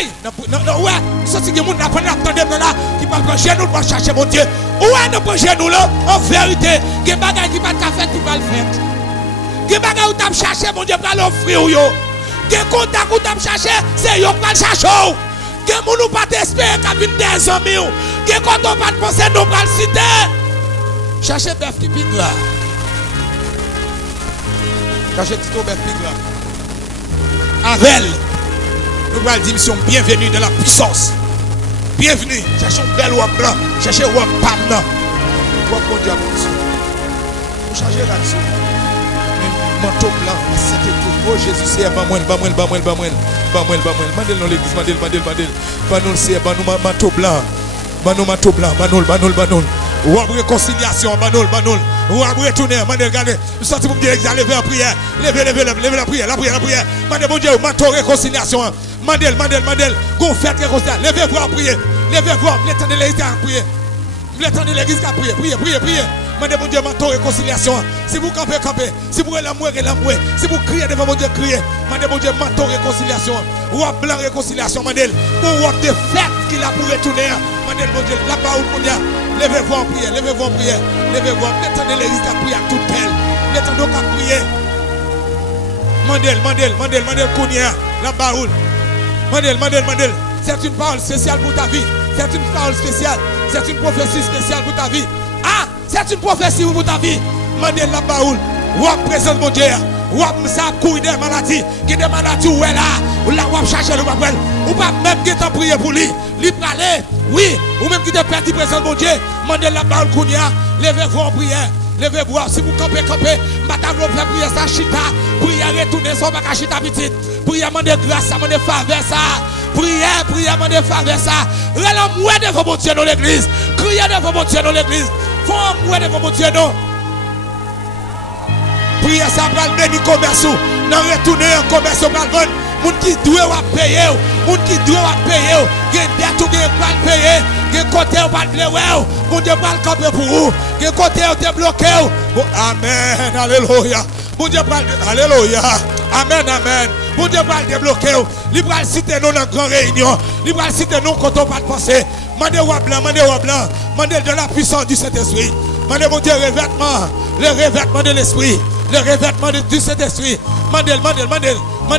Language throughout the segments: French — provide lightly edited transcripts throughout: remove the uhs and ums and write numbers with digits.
hey, non, ouais, ça c'est que moun n'a pas attendre là, qui va prendre genou pour chercher mon Dieu. Ouais, nous prenons genou là, en vérité, que bagay qui va ta faire, qui va le faire. Que bagay où t'as cherché, mon Dieu, pour l'offrir yo. Que contact où t'as cherché, c'est yo qui va le chercher. Que moun nous pas t'espérer qu'à venir des amis. Que quand on va te penser, nous va le citer. Cherchez bœuf qui pique là. Cherchez Tito bœuf pique là. Avel. Nous allons dire mission bienvenue dans la puissance. Bienvenue. Cherchez un bel wap blanc. Cherchez un wap pam là. Wap bon diable. Vous changez là-dessus. Manteau blanc. C'était tout. Oh Jésus, c'est pas moi. Mandel dans l'église. Mandel. C'est pas manteau blanc. Manteau blanc. Banol. Wap réconciliation. Banol. Wap retourner. Mandel, regardez. Nous sortons pour dire lever en prière. Lever la prière. La prière. Mandel, mon Dieu, manteau réconciliation. Mandel, go faites réconciliation. Levez-vous à prier. Levez-vous, l'étendez l'église à prier. L'étendez l'église à prier. Priez. Mandez mon Dieu, manteau réconciliation. Si vous campez. Si vous l'amour. Si vous criez devant mon Dieu, criez. Mandez mon Dieu, manteau réconciliation. Ou à blanc réconciliation, mandel. Ou à des fêtes qu'il a pour retourner. Mandel mon Dieu, là-bas où mon Dieu. Levez-vous en prière. Levez-vous. L'étendez l'église à prier à toute pelle. L'étendez à prier. Mandel, Kounia. Là-bas où. Mandel. C'est une parole spéciale pour ta vie. C'est une parole spéciale. C'est une prophétie spéciale pour ta vie. Ah, c'est une prophétie pour ta vie. Mandel la baoul. Ou présente mon Dieu. Ou ça couille des maladies. Qui des maladies où est là. Ou là ou chercher le papel. Ou pas même qui t'a prié pour lui. Lui parler. Oui. Ou même qui t'a perdu présente mon Dieu. Mandel la baoul kounia. Levez-vous en prière. Levez-vous. Si vous campez. Madame le fait prier ça chita. Prière retourner son bac à chita petite. Prière mandel grâce. Mandel faveur ça. Prière, mandez faveur ça. Relâche-moi devant mon Dieu dans l'église. Criez devant mon Dieu dans l'église. Fais-moi devant mon Dieu non. Prière ça va le bénir commerce. Non retourner en commerce au balcon. Moun qui doit payer. Moun qui doit payer. Gen dette ou gen pas payer. Gen côté ou pas plaire. Mon Dieu pas le camper pour vous. Gen côté ou te bloqué. Amen. Alléluia. Mon Dieu pas alléluia. Amen. Mon Dieu va le débloquer. Il va citer nous dans une grande réunion. Il va citer nous quand on va penser. Mandez au blanc. Mandez de la puissance du Saint-Esprit. Mandez mon Dieu revêtement. Le revêtement de l'Esprit. Le revêtement du Saint-Esprit. Mandez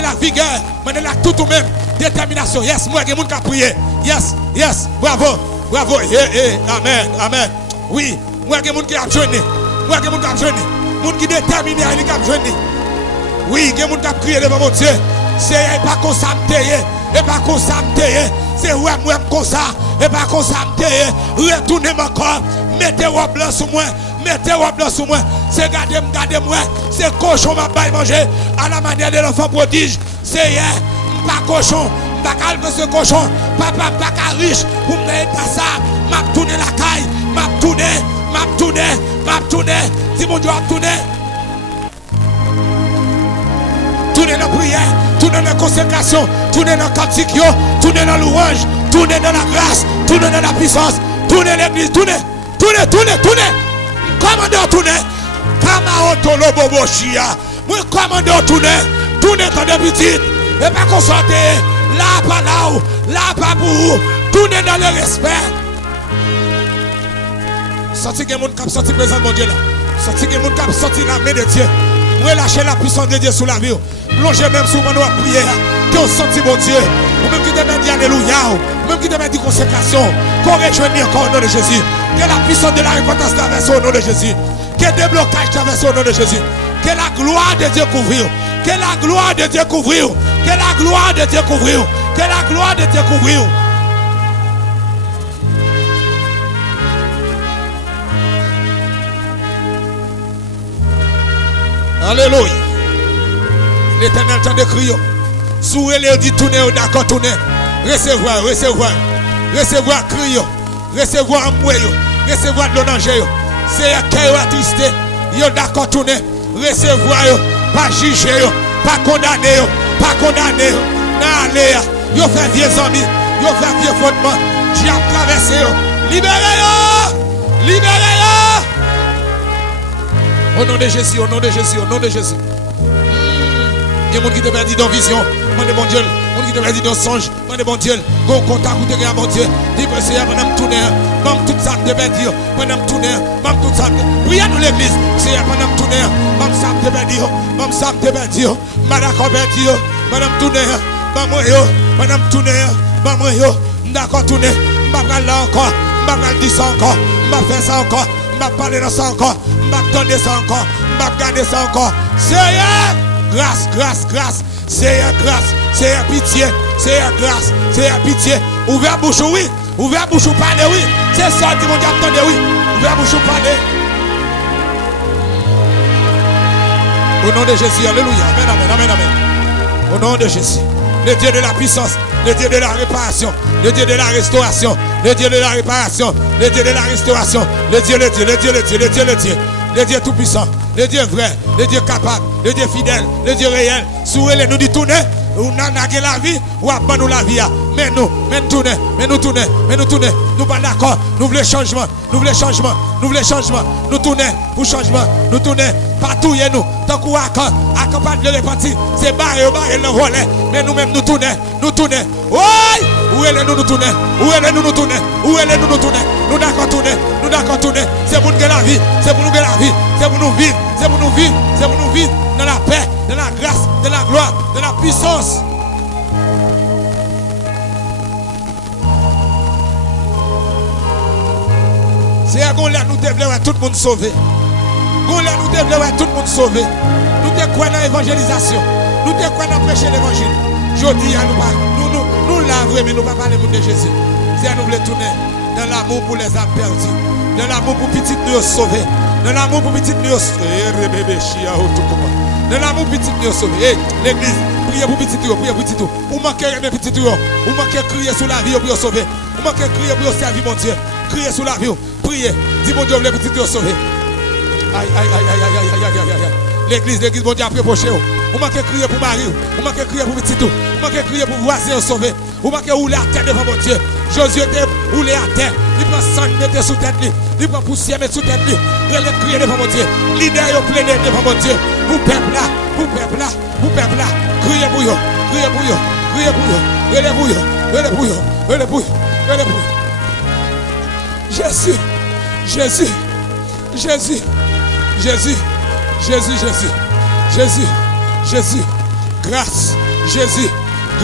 la vigueur. Mandez la tout ou même détermination. Yes, moi, j'ai mon qui a prié. Yes. Bravo. Amen. Oui, moi, j'ai mon qui a jeûné. Mon qui est déterminé à lui qui a jeûné. Oui, il y a des gens qui ont crié devant mon Dieu. C'est pas comme ça et pas comme ça c'est ouais comme ça et pas comme ça retournez mon corps. Mettez-vous blanc sur moi. C'est gardez-moi. C'est cochon m'a pas manger à la manière de l'enfant prodige. C'est pas cochon. Pas calme ce cochon. Papa pas riche. Pour me mettre ça. M'a tourné la caille. M'a tourné. Si mon Dieu a tourné. Tournez dans la prière, tournez dans la consécration, tournez dans le cantique, tournez dans la louange, tournez dans la grâce, tournez dans la puissance, tournez l'église, tournez. Commandez, tournez. Kamaotolo boboshia. Moi, commandez, tournez dans des petites. Et pas concentrez. Là, pas pour. Tournez dans le respect. Sorti que mon cap sorti présent mon Dieu là. Sorti que mon cap sorti la main de Dieu. Moi lâcher la puissance de Dieu sous la vie. Plongez même sous mon prière. Que vous sentez mon Dieu. Ou même qui te met dit alléluia. Ou même qui te met dit consécration. Qu'on rejoigne encore au nom de Jésus. Que la puissance de la repentance traverse au nom de Jésus. Que le déblocage traverse au nom de Jésus. Que la gloire de Dieu couvre. Que la gloire de Dieu couvre. Que la gloire de Dieu couvre. Que la gloire de Dieu couvre. Alléluia. L'Éternel t'en décrit. Sourez les dit tourner, d'accord, tourner. Recevoir, crier. Recevoir embouer. Recevoir de l'onanger. C'est un cœur attristé. Yo d'accord, tourner. Recevoir, pas juger, pas condamner. N'allez, yo fait vieux amis. Yo fait vieux fondement. Dieu a traversé. Libérez-yo. Au nom de Jésus. Il y a des gens qui te perdent dans vision. Demandez bon Dieu. Les gens qui te perdent dans songe. Demandez bon Dieu. Qu'on contact ou te regarde bon Dieu. Dis que c'est pendant que tourner. Même tout ça te perd. Pendant que tourner. Même tout ça. Priez nous l'église. C'est pendant que tourner. Même ça te perd. Même ça te perd. Madame perd. Madame tourner. Maman yo. Madame tourner. Maman yo. D'accord tourner. Je vais là encore. Je vais dire ça encore. Je vais faire ça encore. Je vais parler de ça encore. Je vais donner ça encore. Je vais garder ça encore. Seigneur, grâce, grâce, grâce. Seigneur, grâce. Seigneur, pitié. Seigneur, grâce. Seigneur, pitié. Ouvert bouche, oui. Ouvert bouche, parler, oui. C'est ça, dit mon Dieu, attendez, oui. Ouvert bouche, parler. Au nom de Jésus, alléluia. Amen, amen, amen, amen. Au nom de Jésus. Le Dieu de la puissance, le Dieu de la réparation, le Dieu de la restauration, le Dieu de la réparation, le Dieu de la restauration, le Dieu, le Dieu, le Dieu, le Dieu, le Dieu, le Dieu, le Dieu tout-puissant, le Dieu vrai, le Dieu capable, le Dieu fidèle, le Dieu réel. Sourez nous dit tourner, ou n'avons la vie, ou après nous la vie. Mais nous tourner, mais nous tourner, mais nous tourner. Nous pas d'accord, nous voulons changement, nous voulons changement, nous voulons changement. Nous tourner pour changement, nous tourner, partout et nous. Tant qu'on accompagne le réparti, c'est barré, le relais. Mais nous-mêmes nous tourner, nous tourner. Oui! Où est nous tourner? Où est nous tourner? Où est nous tourner? Nous d'accord tourner, nous d'accord tourner. C'est pour nous la vie, c'est pour nous la vie, c'est pour nous vivre, c'est pour nous vivre, c'est pour nous vivre dans la paix, dans la grâce, dans la gloire, dans la puissance. C'est à qu'on nous développer tout le monde sauvé. Qu'on nous développer tout le monde sauvé. Nous te croyons dans l'évangélisation. Nous te croyons dans prêcher l'évangile. Je dis à nous l'avons, mais nous ne pas parler de Jésus. C'est à nous voulons tourner dans l'amour pour les âmes perdues. Dans l'amour pour petit nous sauver. Dans l'amour pour petit nous sauver. Dans l'amour pour petit nous sauver. L'église, priez pour petit nous, priez pour petit nous. Vous manquez de petit nous. Vous manquez de crier sur la vie pour sauver. Vous manquez de crier pour servir mon Dieu. Criez sur la vie. Priez. Dis mon Dieu, les petits nous sauver. Aïe, aïe, aïe, aïe, aïe, aïe, aïe, aïe, aïe. L'église, mon Dieu a prépoché. Vous manquez de crier pour Marie. Vous manquez de crier pour petit tout. Vous manquez de crier pour voisin sauver. Vous manquez de rouler à terre devant mon Dieu. Josué était roulé à terre. Il prend sang, mettre sous tête. Il prend poussière, mettre sous tête. Il crier devant mon Dieu. Leader, il plaît devant mon Dieu. Vous peuple là, vous peuple là, vous peuple là. Criez pour eux, criez pour eux, criez pour eux. Relève pour eux, relève pour eux, relève pour eux, relève pour eux. Jésus, Jésus, Jésus, Jésus, Jésus, Jésus, Jésus, Jésus, grâce, Jésus,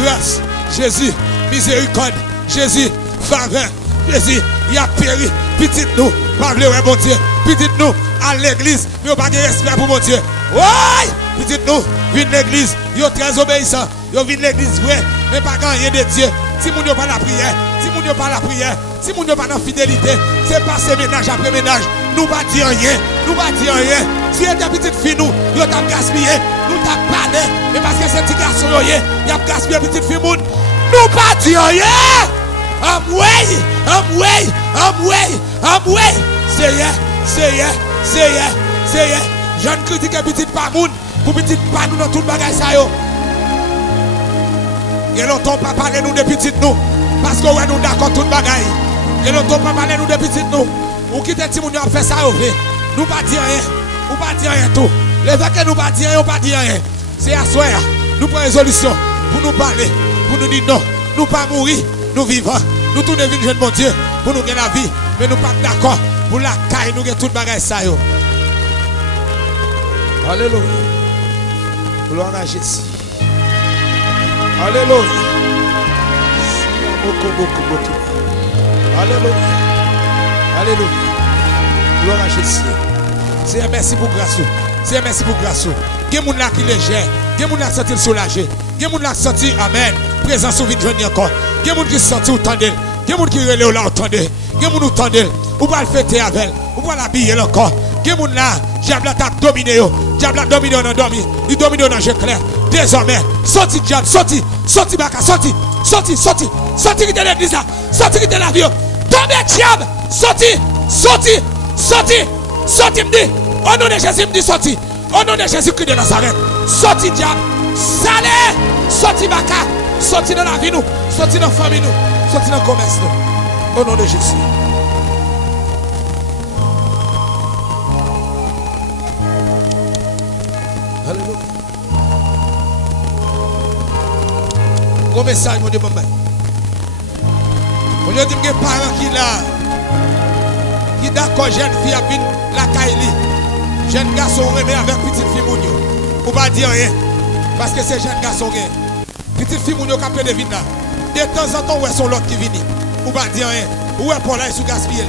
grâce, Jésus, miséricorde, Jésus, faveur, Jésus, il a péri, petit nous, pas le bon Dieu, petit nous, à l'église, mais pas de respect pour mon Dieu. Ouais, petit nous, viens l'église, il est très obéissant, il vient l'église, vrai, mais pas gagner de Dieu, si mon Dieu pas la prière, si mon Dieu pas la prière, si mon Dieu pas la fidélité, c'est passer ménage après ménage, nous pas dire rien, nous pas dire rien. Si il y a des petites filles, nous t'avons gaspillé, nous t'avons parlé, mais parce que ces petits garçons, il a gaspillé les petites filles, nous pas dire rien. C'est je ne critique petite pas moun, pour petite pas nous dans tout le bagage ça yo. Et longtemps pas parler nous de petites nous, parce que ouais nous d'accord tout le bagage. Et longtemps pas parler nous de petites nous, ou quitter si moun a fait ça au fait. Nous pas dire rien, ou pas dire rien tout. Les gens que nous pas dire rien, on pas dire rien. C'est à soi, nous prenons résolution pour nous parler, pour nous dire non, nous pas mourir, nous vivons. Nous tournons vite jeune mon Dieu pour nous gagner la vie, mais nous pas d'accord pour la caille, nous gagnons tout le bagage ça yo. Alléluia. Gloire à Jésus. Alléluia. Beaucoup. Alléluia. Alléluia. Gloire à Jésus. C'est un merci pour grâce. C'est un merci pour grâce. Il y a des gens qui sont légers. Il y a des gens qui sont soulagés. Il y a des gens qui sont amen. Présence au vide encore. Il y a des gens qui sont entendus. Il y a des gens qui relèvent là entendus. Il y a des gens qui entendent. Ou pas le fêter avec elle. Ou pas l'habiller encore. Il y a des gens là. Diable t'a dominé. Diable a dominé dans dormi. Il domine dans jeu clair. Désormais, sorti diable, sorti baka, sorti quitte l'église là, sorti quitte la vie. Tombez diable, sorti me dit. Au nom de Jésus me dit sorti. Au nom de Jésus Christ de Nazareth. Sorti diable, salé, sorti baka, sorti dans la vie nous, sorti dans la famille nous, sorti dans le commerce nous. Au nom de Jésus. Alléluia. Bon message, mon Dieu, maman. Mon Dieu, dit que parents qui là, qui d'accord, jeune fille a vu la Kaili. Jeune garçon remet avec petite fille Mounio. Ou pas dire rien. Parce que c'est jeune garçon. Petite fille Mounio qui a de vin là. De temps en temps, où est son l'autre qui vient. Ou pas dire rien. Où est pour là, sous gaspiller.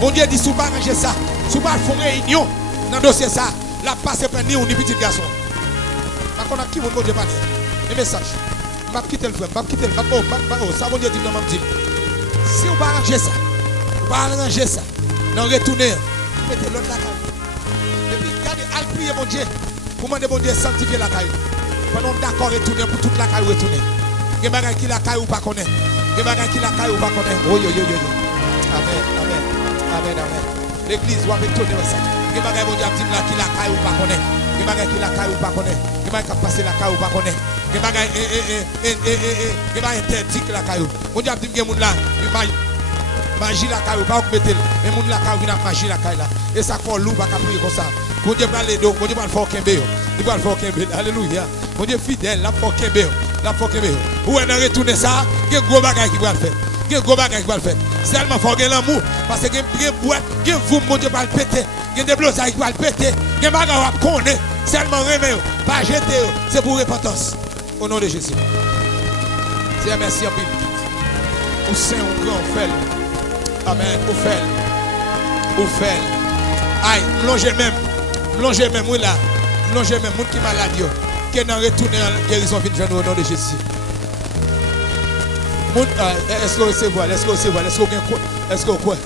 Mon Dieu dit, si vous ne arranger ça, si vous ne faites pas réunion dans le dossier ça, la passe pas ni ou ni petit garçon. Par contre, qui mon Dieu pas dire. Les messages. Je vais quitter le frère, je vais quitter le frère. Ça, mon Dieu dit, non, je dis. Si vous ne arranger ça, vous ne arranger ça, non, retournez, mettez l'autre la caille. Et puis, regardez, allez prier mon Dieu, pour demander mon Dieu sanctifier la caille. Pendant d'accord, retourner pour toute la caille, retourner. Il y a des gens qui la caille ou pas connaît. Il y a des gens qui la caille ou pas connaît. Oh, yo. Amen, amen, amen, amen. L'église doit retourner ça. Il y a des gens qui la caille ou pas connaît. Il y a des gens qui la caille ou pas connaît. Il y a des gens qui passent la caille ou pas connaît. Il y a des gens qui interdit la caille. On dit à des gens là, magie la caille, pas mettre mais moun la caille vient magie la caille là et ça fait loup pas prier comme ça. Mon Dieu va les dos, mon Dieu va le faire kembe. Il va le faire kembe. Alléluia. Mon Dieu fidèle, la faire kembe. La faire kembe. Ou on a retourné ça, il y a gros bagage qui va le faire. Il y a gros bagage qui va le faire. Seulement faut gagner l'amour parce que il y a boîte, il y a vous mon Dieu va le péter. Il y a des blosages qui va le péter. Il y a bagage à connaître. Seulement remet pas jeter, c'est pour repentance. Au nom de Jésus. C'est merci en Bible. Au Saint au grand fait. Amen. Ou fait. Aïe, plongez même, oui là. Plongez même, moun qui malade yo. Qui n'a retourné en guérison fin au nom de Jésus. Est-ce que vous recevez? Est-ce que vous recevez? Est-ce que vous croyez?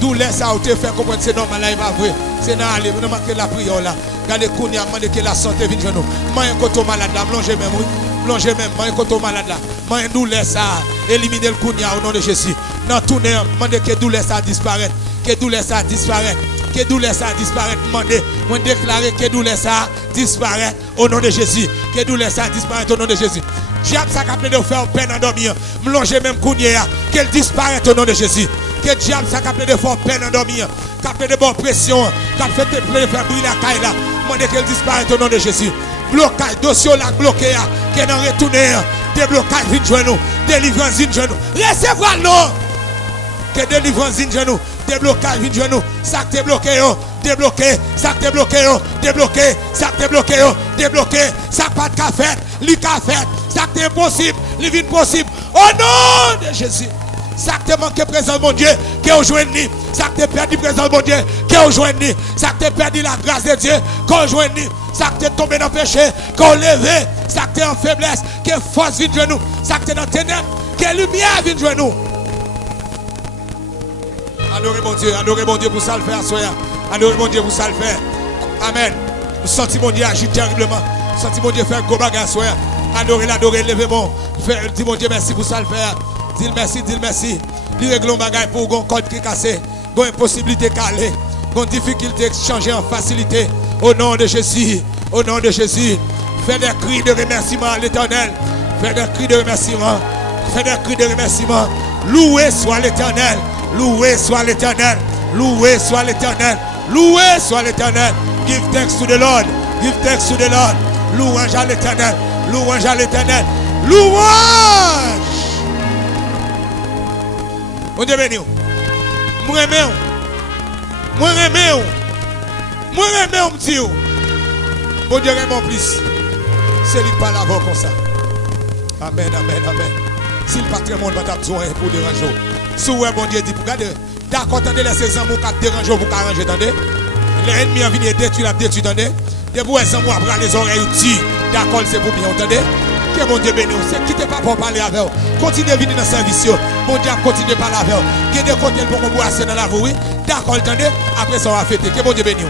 D'où laisse ça, vous te faire comprendre c'est normal là, il va vrai. C'est normal, vous ne manquez la prière là. Regardez, Kounia, demandez que la santé vienne chez nous. Moi, un côté malade là, plongez même, oui. Plongez même, moi, un côté malade là. Moi, un douleur ça, éliminez le Kounia au nom de Jésus. Dans tout le monde, demandez que douleur ça disparaisse. Que douleur ça disparaisse. Que douleur ça disparaisse. Demandez, moi déclarer que douleur ça disparaisse au nom de Jésus. Que douleur ça disparaisse au nom de Jésus. Diable ça capable de faire peine en dormir. Mlongez même Kounia, qu'elle disparaisse au nom de Jésus. Que diable ça capable de faire peine en dormir. Capable de bonne pression. Capable de faire brûler la caille là. Demandez qu'elle disparaisse au nom de Jésus. Blocage, dossier là bloqué, qu'elle en retourne. Déblocage vite genou. Délivrance vite genou. Recevoir l'eau. Que délivrance vite genou. Déblocage vite genou. Ça t'est bloqué, débloqué. Ça t'est bloqué, débloqué. Ça t'est bloqué, débloqué. Ça pas de café, li café. Ça t'est impossible, li vite possible. Au nom de Jésus. Ça t'est manqué présent mon Dieu, qui est aujourd'hui. Ça t'est perdu présent mon Dieu, qui est aujourd'hui. Ça t'est perdu la grâce de Dieu, qui est aujourd'hui. Ça t'est tombé dans le péché, qui est levé. Ça t'est en faiblesse, qui est force vite de nous. Ça t'est dans ténèbres, qui est lumière vite de nous. Adorez mon Dieu pour ça le faire, soya. Adorez mon Dieu pour ça le faire. Amen. Nous sentons mon Dieu agir terriblement. Nous sentons mon Dieu faire un gros bagage, soya. Adorez, levez-moi. Dis mon Dieu merci pour ça le faire. Dis merci, dis merci. Dis règle un bagage pour un code qui est cassé. Une impossibilité calée. Une difficulté changer en facilité. Au nom de Jésus. Au nom de Jésus. Fais des cris de remerciement à l'Éternel. Fais des cris de remerciement. Fais des cris de remerciement. Loué soit l'Éternel. Loué soit l'Éternel. Loué soit l'Éternel. Loué soit l'Éternel. Give thanks to the Lord. Give thanks to the Lord. Louange à l'Éternel. Louange à l'Éternel. Louange. Mon Dieu béni. Moi remets. Moi remets. Moi remets petit. Mon Dieu remets plus. C'est lui qui parle avant comme ça. Amen, amen, amen. Si le patrimoine va t'absorber pour déranger. Si vous bon Dieu dit, regardez, d'accord, attendez les amours qui dérangent, vous arrangez, attendez. L'ennemi a venu détruire la détruire, attendez. De vous, les amours après les oreilles, d'accord, c'est pour bien, attendez. Que mon Dieu bénisse, c'est quittez pas pour parler avec vous. Continuez à venir dans le service, mon Dieu continue à parler avec vous. Qu'il y ait des côtés pour vous boire dans la vie, d'accord, attendez, après ça on va fêter. Que mon Dieu bénisse.